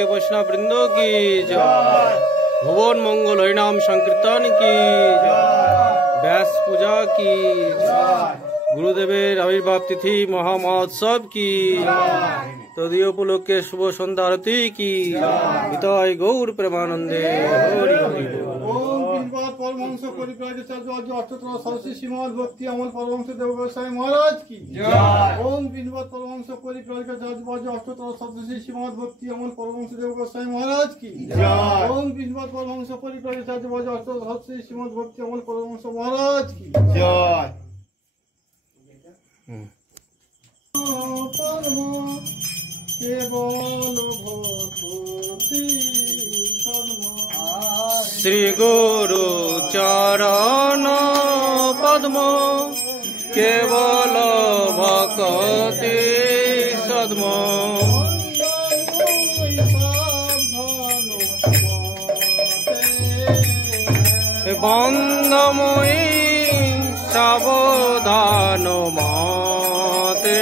कोटि वैष्णव वृंदों की जय। भुवन मंगल हरिनाम संकीर्तन की जय। व्यास पूजा की जय। गुरुदेवेर आविर्भाव तिथि महामहोत्सव की तदीय उपलक्षे शुभ सन्ध्या आरती की हिताय गौर प्रेमानंदे हरि हरि परमहंस परिव्राजकाचार्य अष्टोत्तर सरस्वती श्रीमद् भक्ति अमल परमहंस देव गोसाई महाराज की जय। ओम बिंदुवाद परमहंस परिव्राजकाचार्य अष्टोत्तर सरस्वती श्रीमद् भक्ति अमल परमहंस देव गोसाई महाराज की जय। ओम बिंदुवाद परमहंस परिव्राजकाचार्य अष्टोत्तर सरस्वती श्रीमद् भक्ति अमल परमहंस महाराज की जय। श्री गुरु चरण पद्म केवल भक्ति सद्म बंदमयी सावधान माते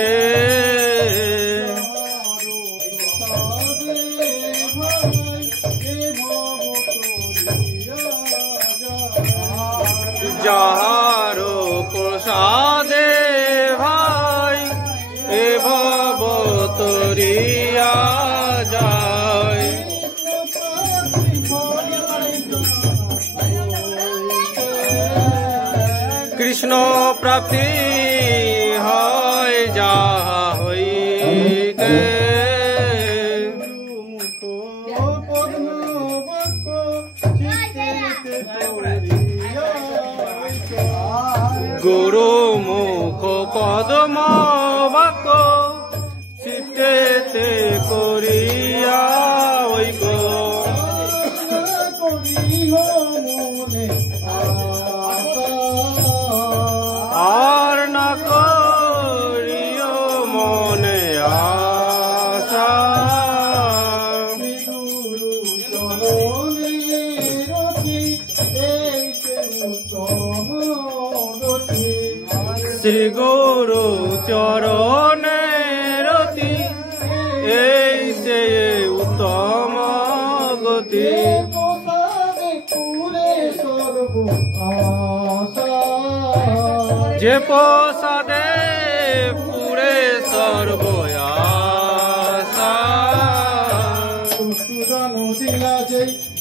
যাহারো প্রসাদে ভাই এ ভব তরিয়া যায়। কৃষ্ণ প্রাপ্তি হয় যাহা হইতে গুরু মুখ পদ্ম বাক্য চিত্তেতে করিয়া ঐক্য আর না করিও মনে আশা শ্রী গুরু চরণে রতি এই সে উত্তম গতি যে প্রসাদে পুরে সর্ব আশা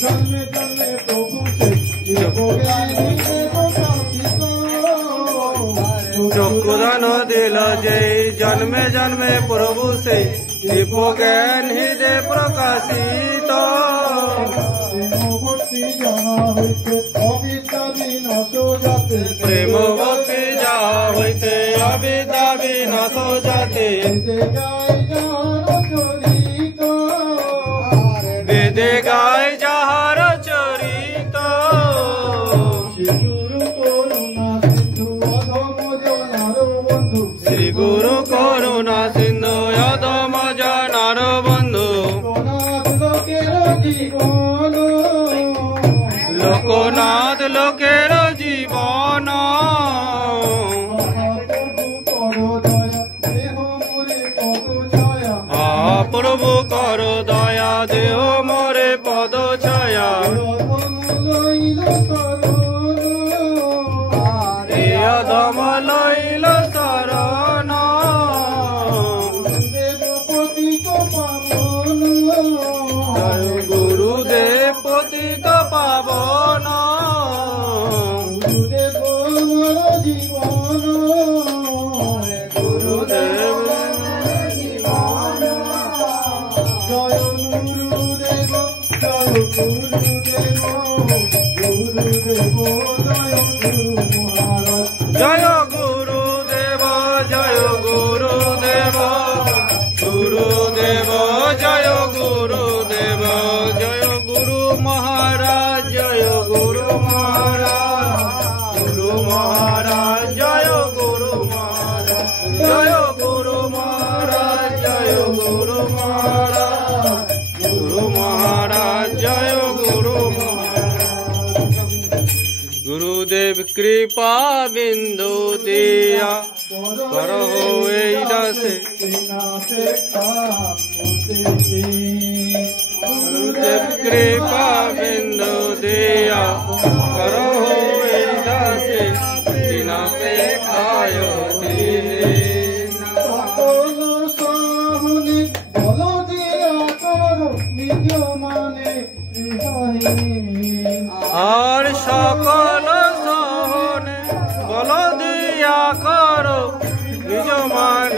জন্মে জন্মে প্রভু চক্ষুদান দিল যে জন্মে জন্মে প্রভু সেই দীপ জ্ঞান হৃদয় প্রকাশিত প্রেম ভক্তি যা হইতে অবিদ্যা বিনাশ যাতে বেদে গায় যাহার চরিত শ্রী গুরু করুণা সিন্ধু অধম জনার বন্ধু লোকনাথ লোকের জীবন প্রভু কর দয়া দেহ মোরে পদ ছায়া অধম লইল শরণ গুরুদেব পতিত পাবন গুরুদেব জয় গুরুদেব জয় গুরুদেব গুরুদেব জয় গুরুদেব জয় গুরু মহারাজ জয় গুরু মহারাজ গুরু মহারাজ জয় গুরু মহারাজ জয় গুরু মহারাজ জয় গুরু মহারাজ গুরু মহারাজ জয় গুরু गुरुदेव कृपा बिंदु दिया करो এই দাসে गुरुदेव कृपा बिंदु दिया करो दासे बिना पे खायो और सकल सहने बल दिया करो निज माने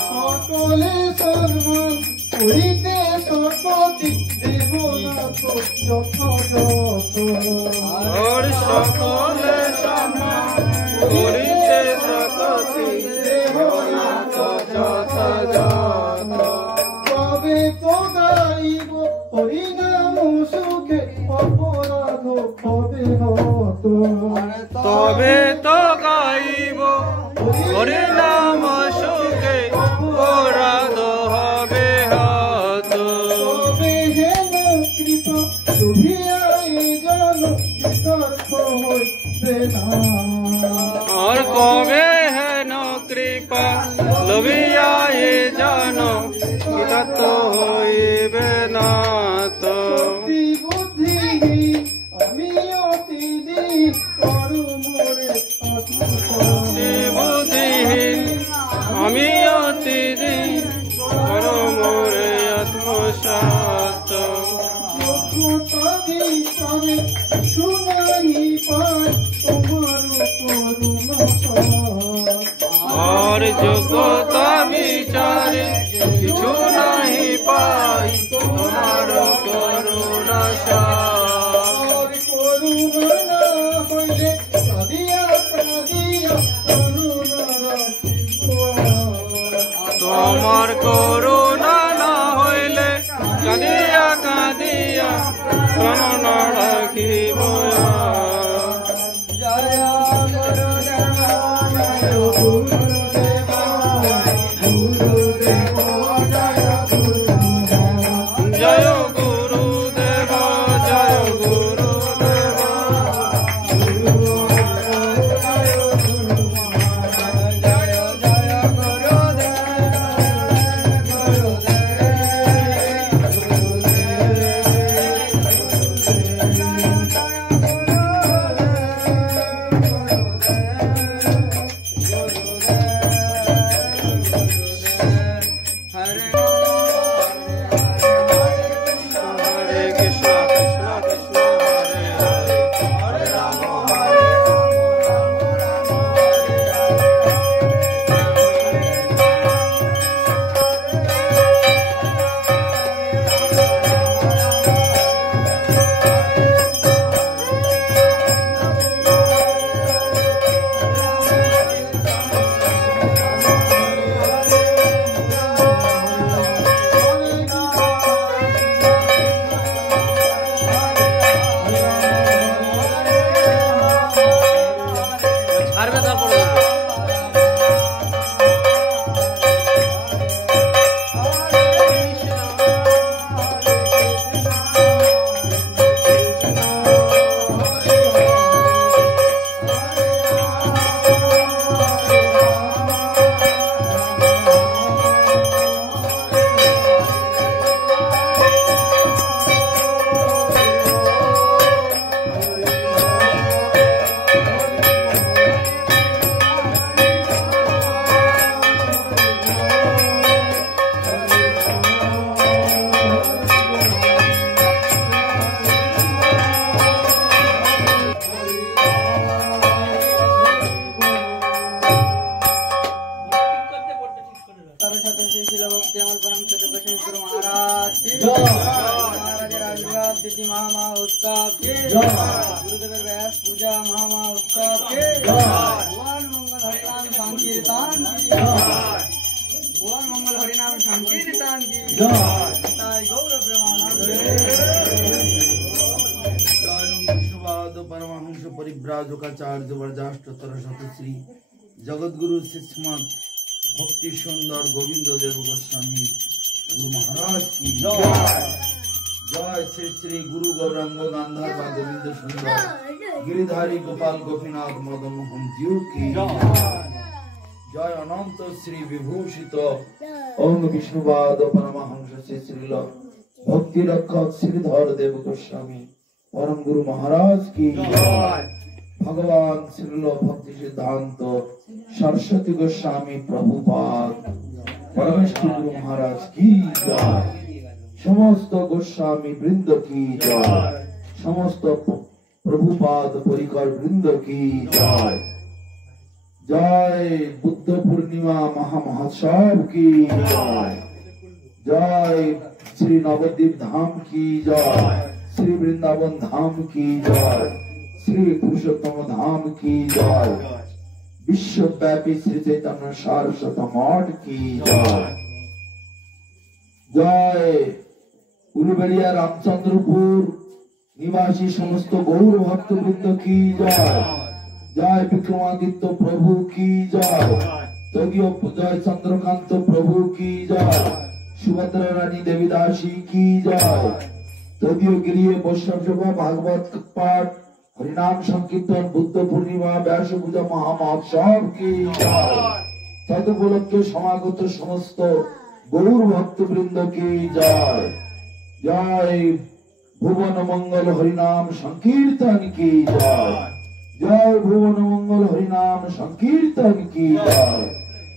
সকলে সম্মান করিতে সকতি দেবনাথ और सकले सम्मान करिते सकति देवनाथ যত যত তবে তো গাইব হরিনাম সুখে অপরাধ হবে হত তবে তো গাইব হরি নাম সুখে অপরাধ হবে হত তবে হেন কৃপা সুভিয়াই জন বিতর্ক হইবে না और कबे है न कृपा लभिया ये जानो कितत होइबे ना तो বুদ্ধি আমি অতি দিন করু মোরে বুদ্ধিহীন আমি অতি দিন কর মোরে আত্মসাত তবে শুনাই পাই তোমার করুণা और যোগ্যতা বিচারে কিছু নাহি পাই তোমার করুণা সার করুণা হইলে কাঁদিয়া কাঁদিয়া করুণা তোমার করুণা না হইলে কাঁদিয়া কাঁদিয়া প্রাণ রাখিব জয় গুরুদেব জয় গুরুদেব हरे कृष्ण कृष्ण कृष्ण हरे हरे हरे राम ছাড়বে তারপরে गुरुदेव व्यास पूजा महा उत्सव के भगवान मंगल हरिनाम संकीर्तन भगवान मंगल हरिनाम संकीर्तन की गौर प्रेमानंद विष्णुवाद परमहंस परिव्राजकाचार्य वर्जाष्टतर शतश्री जगद्गुरु श्रीमद भक्ति सुंदर गोविंद देव गोस्वामी गुरु महाराज की जय। जय श्री श्री गुरु गौरांग गांधार गोविंद सुंदर गिरिधारी गोपाल गोपीनाथ मदन मोहन जीव की জয় অনন্ত শ্রী বিভূষিত ওম বিষ্ণুপাদ পরমহংস শ্রী শ্রীল ভক্তি রক্ষক শ্রীধর দেব গোস্বামী পরম গুরু মহারাজ কি জয়। ভগবান শ্রীল ভক্তি সিদ্ধান্ত সরস্বতী গোস্বামী প্রভুপাদ পরমেশ্বর গুরু মহারাজ কি জয়। সমস্ত গোস্বামী বৃন্দ কি জয়। সমস্ত প্রভুপাদ পরিকর বৃন্দ কি জয়। জয় বুদ্ধ পূর্ণিমা মহামহোৎসব কি জয়। জয় শ্রী নবদ্বীপ ধাম কি জয়। শ্রী বৃন্দাবন ধাম কি জয়। শ্রী পুরুষোত্তম ধাম কি জয়। বিশ্বব্যাপী শ্রী চৈতন্য সারস্বত মঠ কি জয়। জয় উলুবেড়িয়া রামচন্দ্রপুর নিবাসী সমস্ত গৌর ভক্তবৃন্দ কি জয়। জয় বিক্রমাদিত্য প্রভু কি জয়। যদিও জয় চন্দ্রকান্ত প্রভু কি জয়। সুভদ্রা রানী দেবীদাসী কি জয়। যদিও গিরিয়ে বৈষ্ণব সভা ভাগবত পাঠ হরিনাম সংকীর্তন বুদ্ধ পূর্ণিমা ব্যাস পূজা মহামহোৎসব কি জয়। তদুপলক্ষে সমাগত সমস্ত গৌর ভক্তবৃন্দ কি জয়। জয় ভুবন মঙ্গল হরিনাম সংকীর্তন কি জয়। জয় ভুবন মঙ্গল হরিনাম সংকীর্তন কি জয়।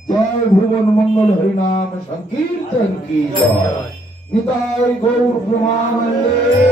জয় ভুবন মঙ্গল হরিনাম সংকীর্তন কি জয়। নিতাই গৌর প্রমানন্দে।